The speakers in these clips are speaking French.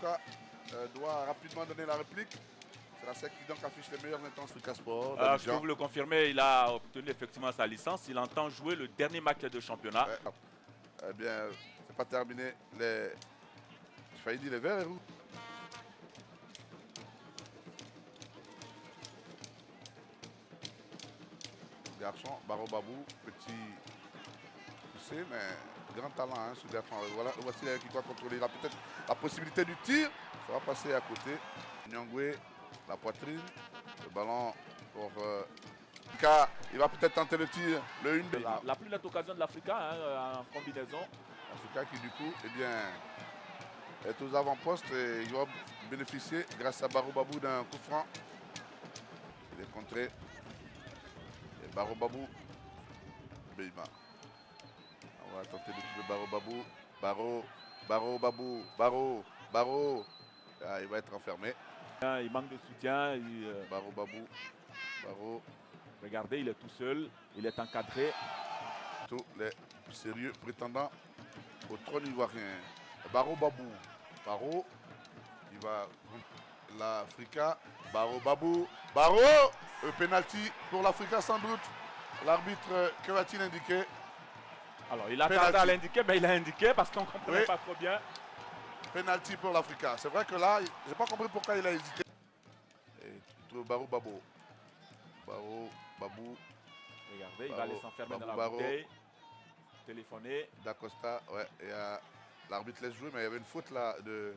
L'Africa doit rapidement donner la réplique. C'est la SEC qui donc affiche les meilleures intentions Africa Sport. Je peux vous le confirmer, il a obtenu effectivement sa licence. Il entend jouer le dernier match de championnat. Eh bien, c'est pas terminé. J'ai failli dire les verts et rouges. Garçon, Baro Babou, petit poussé, mais grand talent, hein, ce garçon. Voilà, voici qui doit contrôler. Il a peut-être la possibilité du tir. Ça va passer à côté. Nyangwe, la poitrine. Le ballon pour il va peut-être tenter le tir. Le 1. La plus nette occasion de l'Africa en combinaison. L'Africa qui du coup, eh bien, est aux avant-postes et il va bénéficier grâce à Baro Babou d'un coup franc. Il est contré. Et Baro Babou. Beima. On va tenter de trouver Baro Babou. Baro Babou. Baro. Ah, il va être enfermé. Il manque de soutien. Baro Babou. Baro. Regardez, il est tout seul. Il est encadré. Tous les sérieux prétendants au trône ivoirien. Baro Babou. Baro. Il va. L'Africa. Baro Babou. Baro. Penalty pour l'Africa sans doute. L'arbitre, que va-t-il indiquer? Alors, il a tardé à l'indiquer, mais il a indiqué parce qu'on ne comprenait pas trop bien. Penalty pour l'Africa. C'est vrai que là, je n'ai pas compris pourquoi il a hésité. Et il trouve Baro Babou. Baro Babou. Regardez, il va aller s'enfermer dans la bouteille. Téléphoner. D'Acosta, ouais. L'arbitre laisse jouer, mais il y avait une faute là de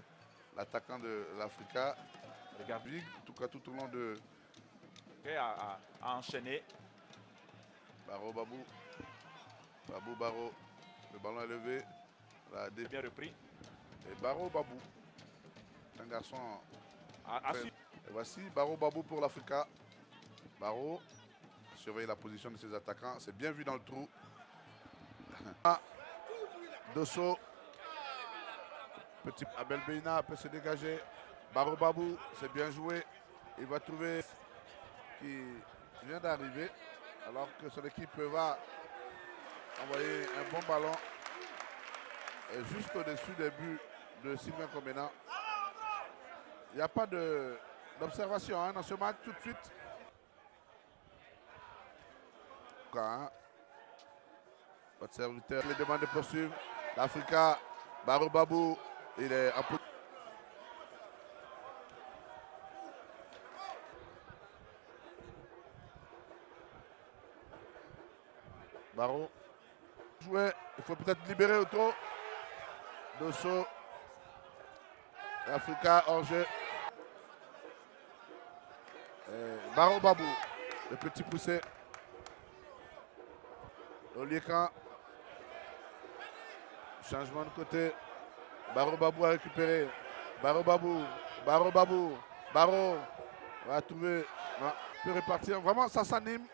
l'attaquant de l'Africa. Regardez. En tout cas, tout au long de. À enchaîner. Baro Babou. Baro. Le ballon est levé. Bien repris. Et Baro Babou. Un garçon. Et voici Baro Babou pour l'Africa. Baro. Surveille la position de ses attaquants. C'est bien vu dans le trou. Dosso. Petit Abel Beina peut se dégager. Baro Babou, c'est bien joué. Il va trouver qui vient d'arriver. Alors que son équipe va envoyer un bon ballon juste au-dessus des buts de Sylvain Komena. Il n'y a pas d'observation dans ce match tout de suite. Votre serviteur les demande de poursuivre. L'Africa, Baro Babou, il est un peu. Baro. Jouer, il faut peut-être libérer autour. Dosso. L'Africa hors jeu. Baro Babou, le petit poussé. Oliekan. Changement de côté. Baro Babou a récupéré. Baro Babou. Baro va trouver. Peut repartir. Vraiment, ça s'anime.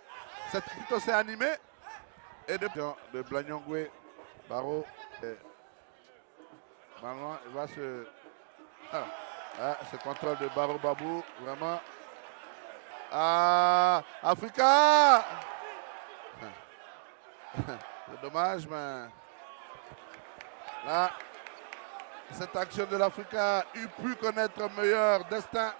Cette plutôt s'est animé. Et de Blanyongwe. Baro. Maintenant, il va se. Ce contrôle de Baro Babou. Vraiment. Africa! C'est dommage, mais là, cette action de l'Africa eût pu connaître un meilleur destin,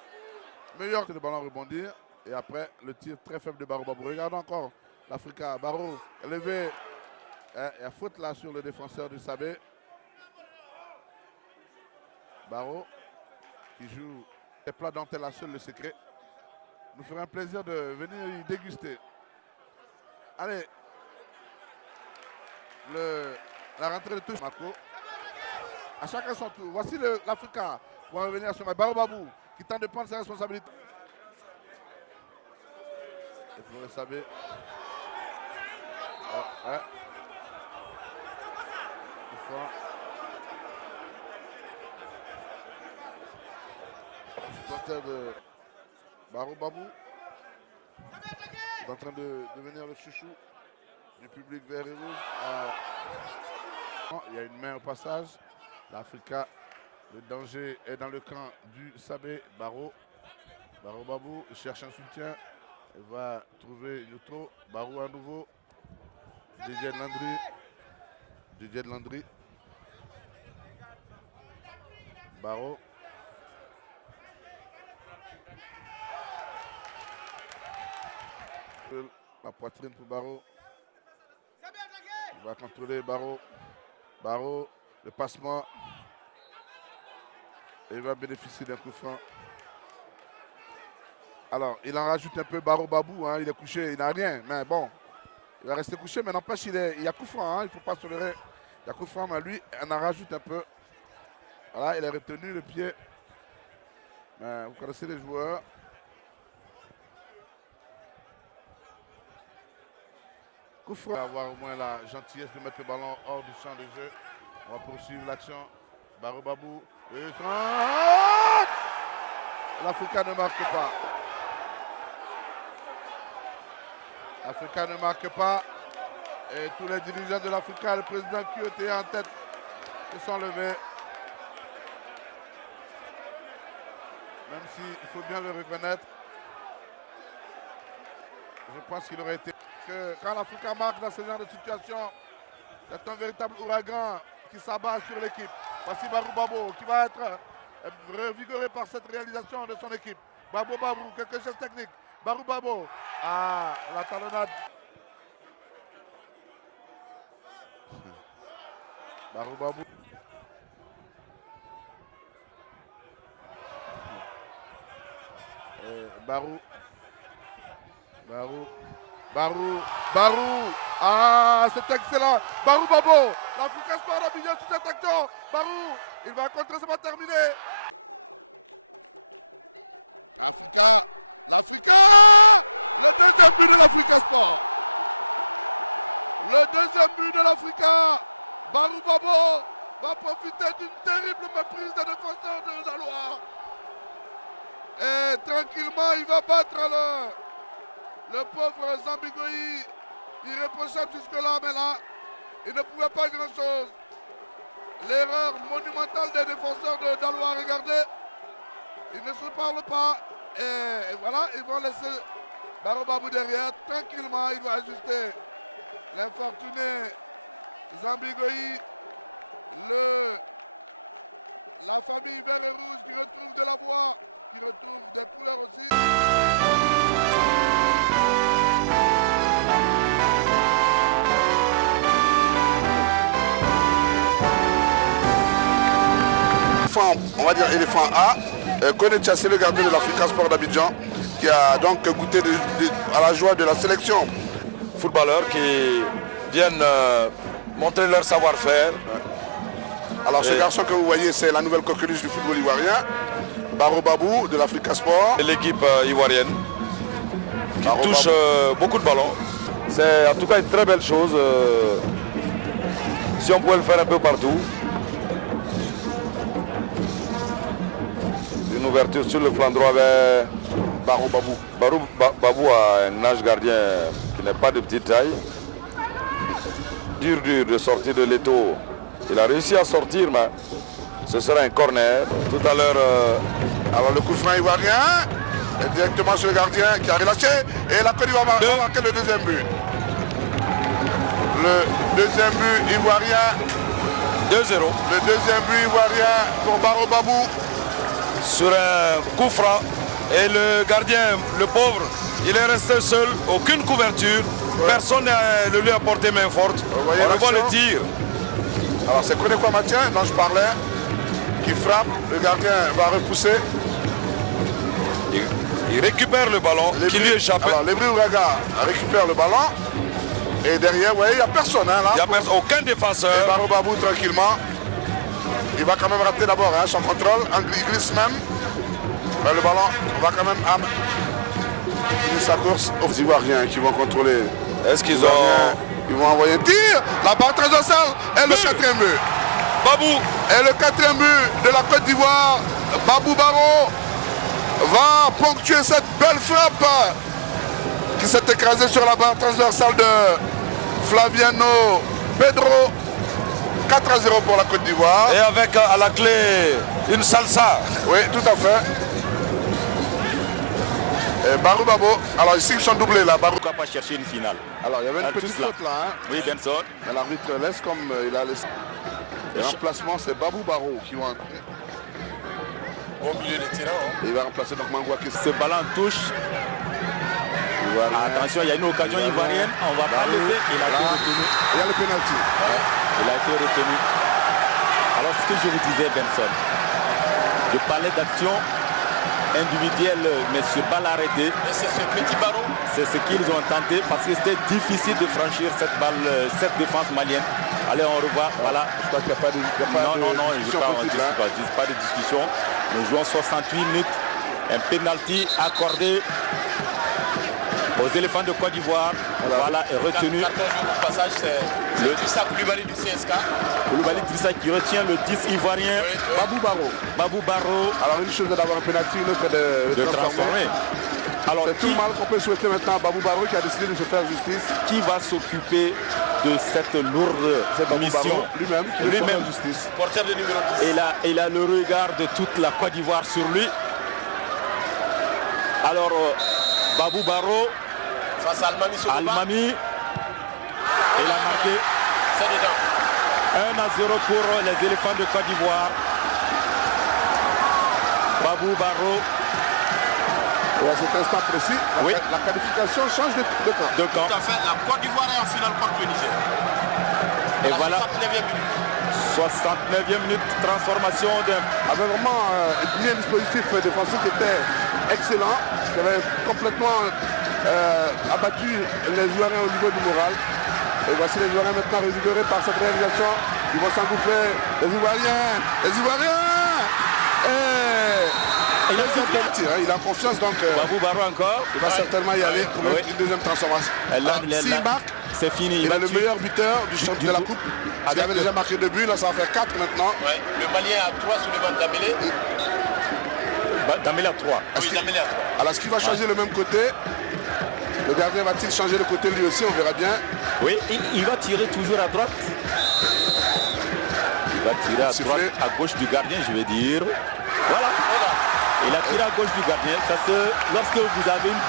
meilleur que le ballon rebondir. Et après, le tir très faible de Baro Babou. Regardons encore l'Africa. Baro élevé. Il y a faute là sur le défenseur du Sabé. Baro qui joue des plats dont elle a seul le secret. Nous ferait un plaisir de venir y déguster. Allez. La rentrée de touche, Marco. À chacun son tour. Voici l'Africa. On va revenir sur Baro Babou qui tente de prendre ses responsabilités. Et pour le savoir. Supporter de Baro Babou. Il est en train de devenir le chouchou du public vert et rouge. Il y a une main au passage. L'Africa, le danger est dans le camp du Sabé. Baro Babou cherche un soutien. Il va trouver Yoto. Baro à nouveau. Didier de Landry. Baro. La poitrine pour Barreau. Il va contrôler Barreau. Barreau, le passement. Et il va bénéficier d'un coup franc. Alors, il en rajoute un peu Barreau Babou. Hein, il est couché, il n'a rien. Mais bon, il va rester couché. Mais n'empêche, il y a coup franc. Hein, il ne faut pas se leurrer. Il y a coup franc, mais lui, on en rajoute un peu. Voilà, il a retenu le pied. Mais vous connaissez les joueurs. Coup franc. On va avoir au moins la gentillesse de mettre le ballon hors du champ de jeu. On va poursuivre l'action. Barreau Babou. L'Africain ne marque pas. L'Africain ne marque pas. Et tous les dirigeants de l'Africain, le président qui était en tête, se sont levés. Même s'il faut bien le reconnaître, je pense qu'il aurait été... Que quand l'Africain marque dans ce genre de situation, c'est un véritable ouragan qui s'abat sur l'équipe. Voici Barou Babo qui va être revigoré par cette réalisation de son équipe. Babou Babou, quelque chose de technique. Barou Babo. Ah, la talonnade. Barou Babou. Barou. Barou. Barou. Barou. Ah, c'est excellent. Barou Babo. L'Africain Sport d'Abidjan sur cette action. Barou. Il va contrer, c'est pas terminé. On va dire éléphant A, Koné Tchassé, le gardien de l'Africain Sport d'Abidjan, qui a donc goûté à la joie de la sélection. Footballeurs qui viennent montrer leur savoir-faire. Ouais. Alors ce garçon que vous voyez, c'est la nouvelle coqueluche du football ivoirien, Barou Babou de l'Africa Sport. Et l'équipe ivoirienne qui touche beaucoup de ballons. C'est en tout cas une très belle chose. Si on pouvait le faire un peu partout. Une ouverture sur le flanc droit vers Barou Babou. Babou a un âge gardien qui n'est pas de petite taille. Dur de sortir de l'étau. Il a réussi à sortir, mais ce sera un corner. Tout à l'heure... Alors le coup de frein ivoirien, directement sur le gardien qui a relâché. Et la Côte d'Ivoire va marquer le deuxième but. Le deuxième but ivoirien. 2-0. Le deuxième but ivoirien pour Barou Babou. Sur un coup franc. Et le gardien, le pauvre, il est resté seul, aucune couverture. Ouais. Personne ne lui a porté main forte. On voit le tir. Alors c'est Koné Kwamatien dont je parlais, qui frappe. Le gardien va repousser. Il récupère le ballon qui lui échappe. Alors Lebri Ouraga récupère le ballon. Et derrière, il n'y a personne. Hein, là, il n'y a aucun défenseur. Et Barou Babou tranquillement. Il va quand même rater d'abord son contrôle. Il glisse même. Mais le ballon va quand même finir sa course aux Ivoiriens qui vont contrôler. Est-ce qu'ils Ils vont envoyer un tir. La barre transversale et le quatrième but. Babou. Et le quatrième but de la Côte d'Ivoire. Babou Barreau va ponctuer cette belle frappe qui s'est écrasée sur la barre transversale de Flaviano Pedro. 4-0 pour la Côte d'Ivoire. Et avec à la clé une salsa. Oui, tout à fait. Et Barou Babo, alors ici ils sont doublés là. Barou Pourquoi pas chercher une finale? Alors il y avait une petite faute là. Hein. Oui, Benson. Et l'arbitre laisse comme il a laissé. Le remplacement c'est Babou Barreau qui va entrer. Au milieu de terrain. Et il va remplacer donc Mangouaki. Ce ballon touche. Il va Attention, il y a une occasion ivoirienne. On va pas laisser. Il a été retenu. Il y a le pénalty. Il a été retenu. Alors, ce que je vous disais, Benson, je parlais d'action individuelle, mais sur balle arrêtée. Et c'est ce petit ballon. C'est ce qu'ils ont tenté parce que c'était difficile de franchir cette balle, cette défense malienne. Allez, on revoit. Voilà. Je crois qu'il n'y a pas de, discussion possible. Pas de discussion. Nous jouons 68 minutes. Un penalty accordé aux éléphants de Côte d'Ivoire. Voilà, est retenu. Au passage, c'est le Drissa Koulibaly du CSK. Koulibaly Drissa qui retient le 10 ivoirien. Oui. Babou Barro. Babou Barro. Alors une chose est d'avoir un penalty, une autre est de transformer. Alors, c'est tout le mal qu'on peut souhaiter maintenant à Babou Barro qui a décidé de se faire justice. Qui va s'occuper de cette lourde mission? Lui-même justice. Porteur de numéro 10. Et il a le regard de toute la Côte d'Ivoire sur lui. Alors, Babou Barro. Face à Almami Soloba. Almami. Il a marqué. C'est dedans. 1-0 pour les éléphants de Côte d'Ivoire. Babou Barro. Et à cet instant précis, la qualification change de camp. Tout à fait. La Côte d'Ivoire est en finale contre le Niger. Et voilà. 69e minute. 69e minute, transformation d'un... Avait vraiment mis un dispositif défensif qui était excellent, qui avait complètement abattu les Ivoiriens au niveau du moral. Et voici les Ivoiriens maintenant revigorés par cette réalisation. Ils vont s'engouffrer. Les Ivoiriens. Il a confiance donc. Babou Barro encore. Il va certainement y aller pour une deuxième transformation. S'il marque, c'est fini. Il est le meilleur buteur de la coupe. Il avait déjà marqué 2 buts, là ça va faire 4 maintenant. Ouais. Le Malien a 3 sur le banc d'Amélé. Damélé a 3. Oui, Damélé a 3. Alors est-ce qu'il va changer le même côté? Le gardien va-t-il changer le côté lui aussi? On verra bien. Oui, il va tirer toujours à droite. Il va tirer à droite, à gauche du gardien, je vais dire. Voilà. Il a tiré à gauche du gardien. Parce que lorsque vous avez une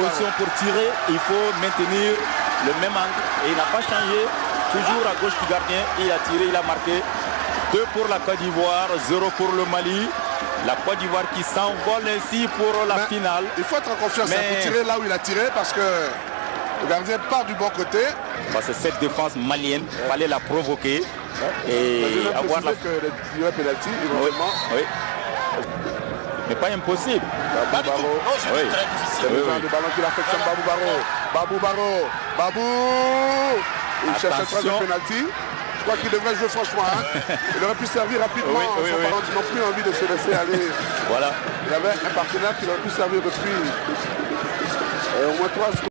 position pour tirer, il faut maintenir le même angle. Et il n'a pas changé. Toujours à gauche du gardien. Il a tiré, il a marqué. 2 pour la Côte d'Ivoire, 0 pour le Mali. La Côte d'Ivoire qui s'envole ainsi pour la finale. Il faut être en confiance. Il faut tirer là où il a tiré parce que le gardien part du bon côté. Parce que cette défense malienne, il fallait la provoquer. Et avoir la... que le penalty, éventuellement. Oui. Mais pas impossible. Pas du tout. Non, je dis très difficile. C'est le genre de ballon qu'il affectionne Babou Barro. Babou. Il cherche un troisième penalty. Je crois qu'il devrait jouer franchement. Il aurait pu servir rapidement. Son parent n'a plus envie de se laisser aller. Voilà. Il avait un partenaire qui aurait pu servir depuis au moins 3 secondes.